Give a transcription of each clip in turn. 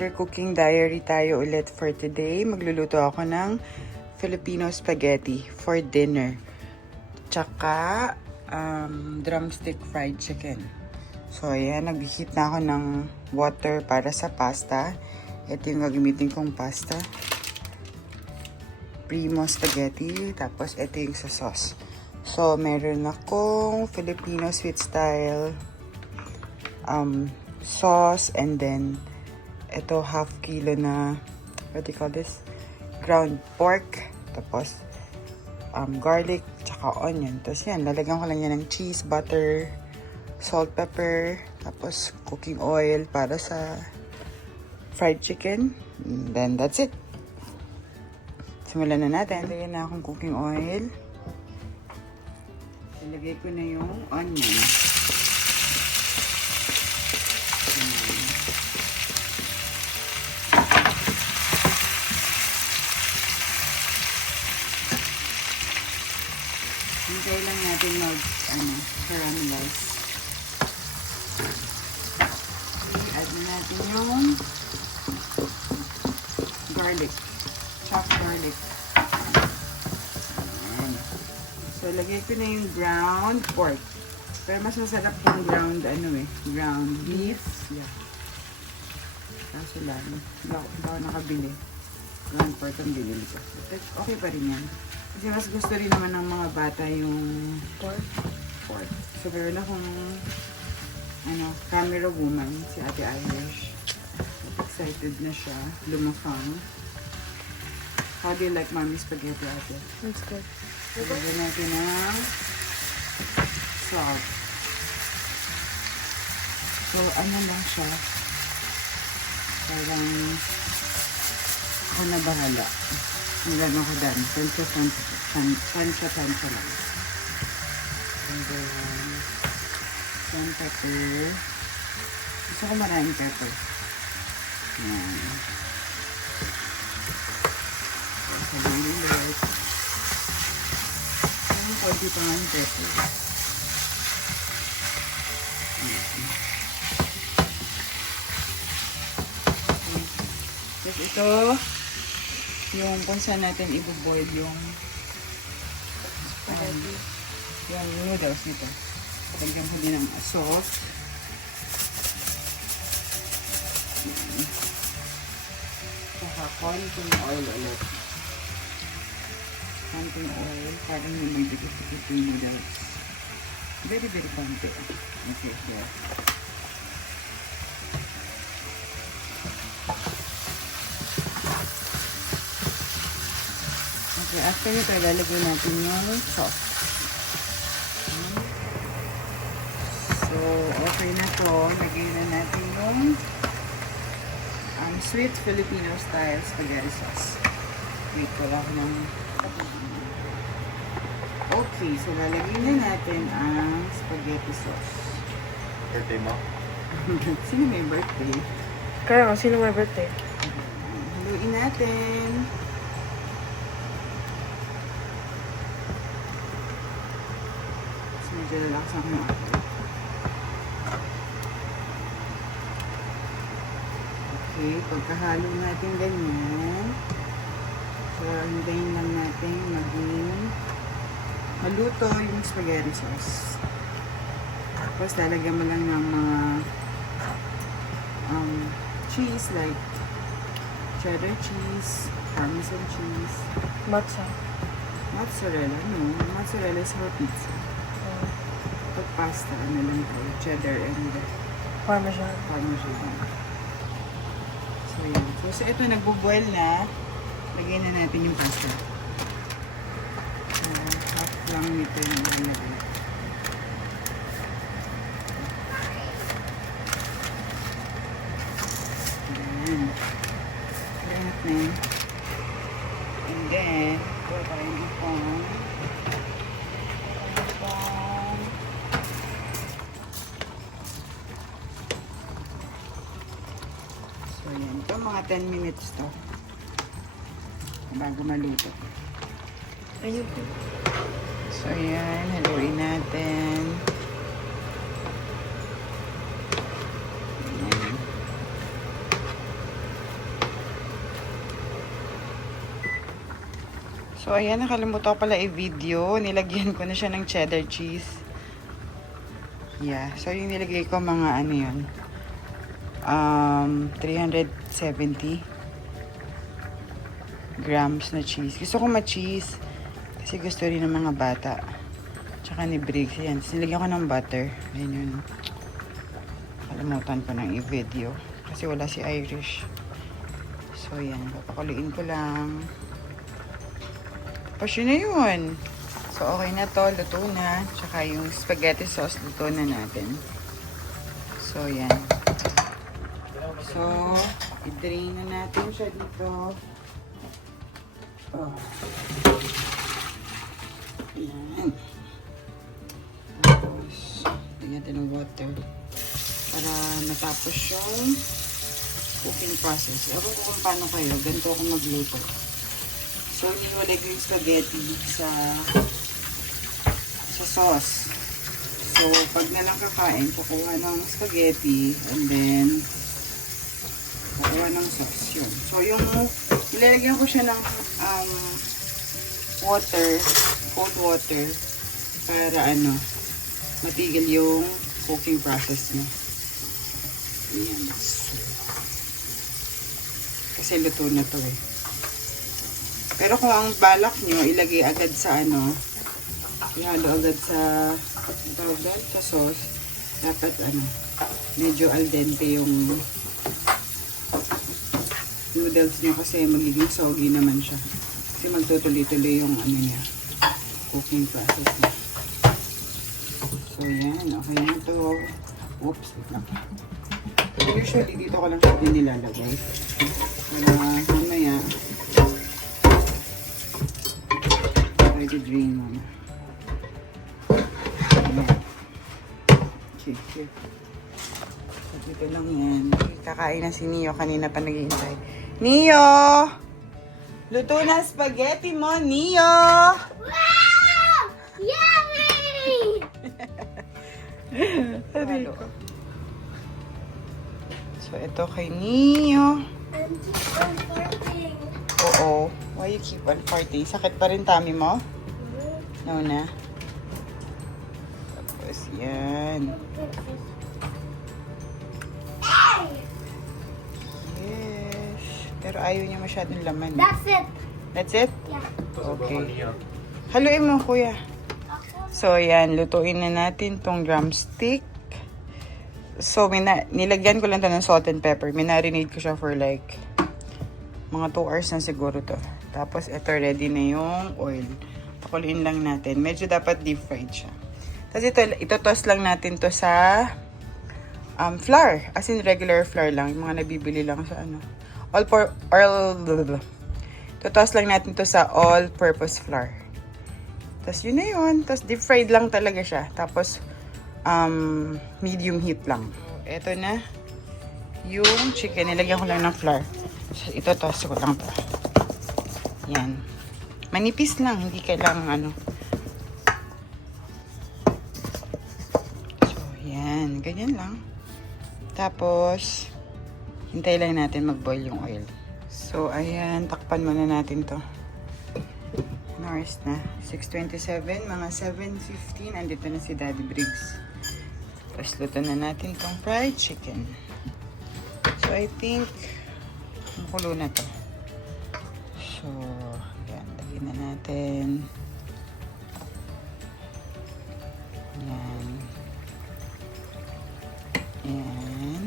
After cooking diary tayo ulit for today. Magluluto ako ng Filipino spaghetti for dinner. Tsaka drumstick fried chicken. So ayan, nag-heat na ako ng water para sa pasta. Ito yung gagamitin kong pasta. Primo spaghetti. Tapos ito yung sa sauce. So meron akong Filipino sweet style sauce, and then ito half kilo na what do you call this, ground pork, tapos garlic tsaka onion. Tapos yan, lalagyan ko lang yan ng cheese, butter, salt, pepper, tapos cooking oil para sa fried chicken. And then that's it. Simulan na natin. Lagyan na akong cooking oil. Ilagay ko na yung onion. Hintay lang natin caramelize. Add na natin yung garlic. Chopped garlic. Ayan. So, lagay ko na yung ground pork. Pero mas masarap yung ground beef. Yeah. Kaso lang, hindi ako nakabili. Ground pork ang binili ko. Okay pa rin yan. Kasi mas gusto rin naman ng mga bata yung pork. So, meron akong camera woman, si Ate Irish. Excited na siya. Lumafang. How do you like Mommy's spaghetti, Ate? That's good. Lagyan natin ng salt. So, ano lang siya. Parang ako na bahala. Ang gano'n ko dyan. Tansya lang. And then, some pepper. Gusto ko maraming pepper. Yan. So, sabihin ulit. Ang konti pa nga yung pepper. Tapos ito, yung kung saan natin i-boil yung yung noodles nito. Lagyan ko din ng salt. Saka konting oil ulit. Konting oil. Parang may dikit-dikit yung noodles. Very, very konti. Okay, here. Okay, after nito, ilalagay natin yung sauce. So, okay na to. Lagay na natin yung sweet Filipino style spaghetti sauce. Wait, wala ko ng... Okay, so lalagay na natin ang spaghetti sauce. Birthday mo? Sino may birthday? Kaya nga, sino may birthday? Haluin natin. Medyo lalaksan ko yung ako. Okay, pagkahalo natin ganyan. So, hintayin lang natin maging maluto yung spaghetti sauce. Tapos, lalagyan mo lang ng mga cheese like cheddar cheese, parmesan cheese, mozzarella. No, mozzarella is for pizza. Pag pasta, ano lang po, cheddar and Parmesan. So, yun. So, ito, nagbo-boil na. Lagyan na natin yung pasta. Half lang nito yung nalagay. Ayan. Lahat na yun. And then, ito tayong ipon. So, yan. Ito, mga 10 minutes to. Bago maluto. Ayun po. So, yan. Haluin natin. Ayan. So, ayan, nakalimutan ko pala i-video. Nilagyan ko na siya ng cheddar cheese. Yeah. So, yung nilagay ko mga ano yun. 370 grams na cheese. Gusto ko ma-cheese. Kasi gusto rin ng mga bata. Tsaka ni Briggs. Yan. Nilagyan ko ng butter. Ayan yun. Kalimutan ko ng i-video. Kasi wala si Irish. So, yan. Papakuliin ko lang. Tapos yun na yun. So, okay na to. Luto na. Tsaka yung spaghetti sauce, luto na natin. So, yan. So, i-drain na natin siya dito. Oh. Yan. Tapos, lagyan natin ng water. Para matapos yung cooking process. Ewan ko kung paano kayo. Ganito ako magluto. So, niwalay ko yung spaghetti sa sauce. So, pag nalang kakain, kukuha ng spaghetti and then kukuha ng sauce yun. So, yung nilalagyan ko siya ng water, cold water para matigil yung cooking process niya. Ayan. So, kasi luto na to eh. Pero kung ang balak nyo, ilagay agad sa ihalo agad sa sa sauce, dapat medyo al dente yung noodles nyo kasi magiging soggy naman siya. Kasi magtutuloy-tuloy yung niya, cooking process niya. So yan, okay na to. Oops, wait lang. Usually dito ko lang siya nilalagay. Para mamaya drain mo na. Okay. So, dito lang yan. Kakain na si Neo. Kanina pa naghihintay. Neo! Luto na spaghetti mo, Neo! Wow! Yummy! So, ito kay Neo. I'm farting. Oo. Why you keep on farting? Sakit pa rin tummy mo? No na. Tapos yan. Yes. Pero ayaw niya masyadong laman. That's it. That's it? Yeah. Okay. Haluin mo, kuya. So, yan. Lutuin na natin tong drumstick. So, nilagyan ko lang to ng salt and pepper. Minarinate ko siya for like mga 2 hours na siguro to. Tapos, ito ready na yung oil. Pakuliin lang natin. Medyo dapat deep fried siya. Tapos, ito toss lang natin to sa flour. As in, regular flour lang. Yung mga nabibili lang sa toss lang natin to sa all-purpose flour. Tapos, yun na yun. Tapos, deep fried lang talaga siya. Tapos, medium heat lang. Ito na yung chicken. Nilagyan ko lang ng flour. So, ito toss ko lang to. Yan. Manipis lang. Hindi kailangan So, yan. Ganyan lang. Tapos, hintay lang natin mag-boil yung oil. So, ayan. Takpan muna natin to. Oras na. 6:27. Mga 7:15. Andito na si Daddy Briggs. Tapos, luto na natin tong fried chicken. So, I think makulo na to. So, yan. Lagyan na natin. Yan. Yan.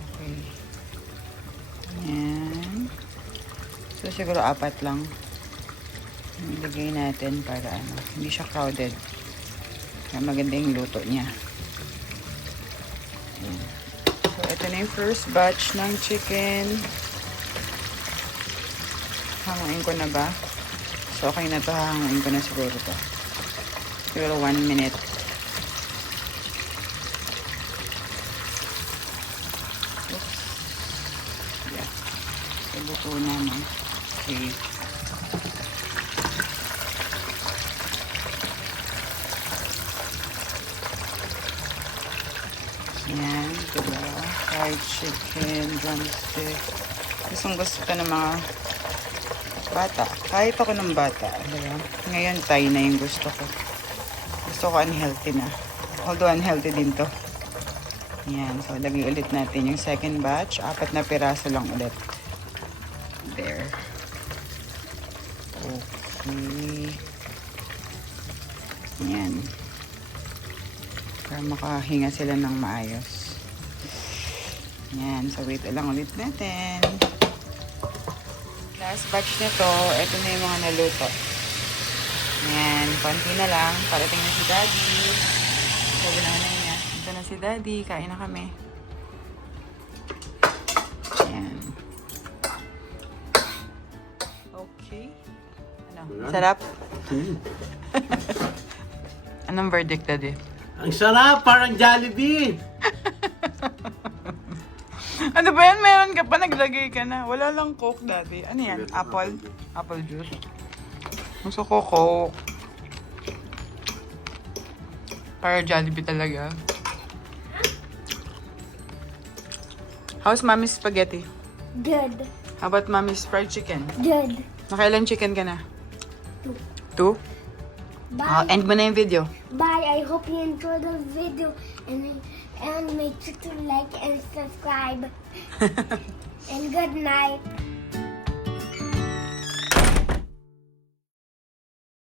Okay. Yan. So, siguro 4 lang. Ilagay natin para hindi siya crowded. Kaya maganda yung luto niya. Yan. So, ito na yung first batch ng chicken. Hanguin ko na ba? So, okay na to. Hanguin ko na siguro to. Siguro 1 minute. Oops. Yeah. So, luto na, no? Okay. Yan, diba? Fried chicken, drumstick. Gustong gusto ka ng mga Bata. Kahit ako ng bata. Diba? Ngayon, Thai na yung gusto ko. Gusto ko unhealthy na. Although unhealthy din to. Yan. So, lagay ulit natin yung second batch. 4 na piraso lang ulit. There. Okay. Yan. Para makahinga sila ng maayos. Yan. So, wait lang ulit natin. Last batch na to. Ito na yung mga naluto. Yan. Konti na lang. Parating na si Daddy. Sabi na niya. Ito na si Daddy. Kain na kami. Yan. Okay. Ano? Sarap? Anong verdict, Daddy? Ang sarap, parang Jollibee. Ano ba yan? Meron ka pa, naglagay ka na. Wala lang Coke, Daddy. Ano yan? Apple? Apple juice. Gusto ko Coke. Para Jollibee talaga. How's Mommy's spaghetti? Good. How about Mommy's fried chicken? Good. Nakailan chicken ka na? 2? Bye. End mo na yung video. Bye. I hope you enjoyed the video and make sure to like and subscribe. And good night.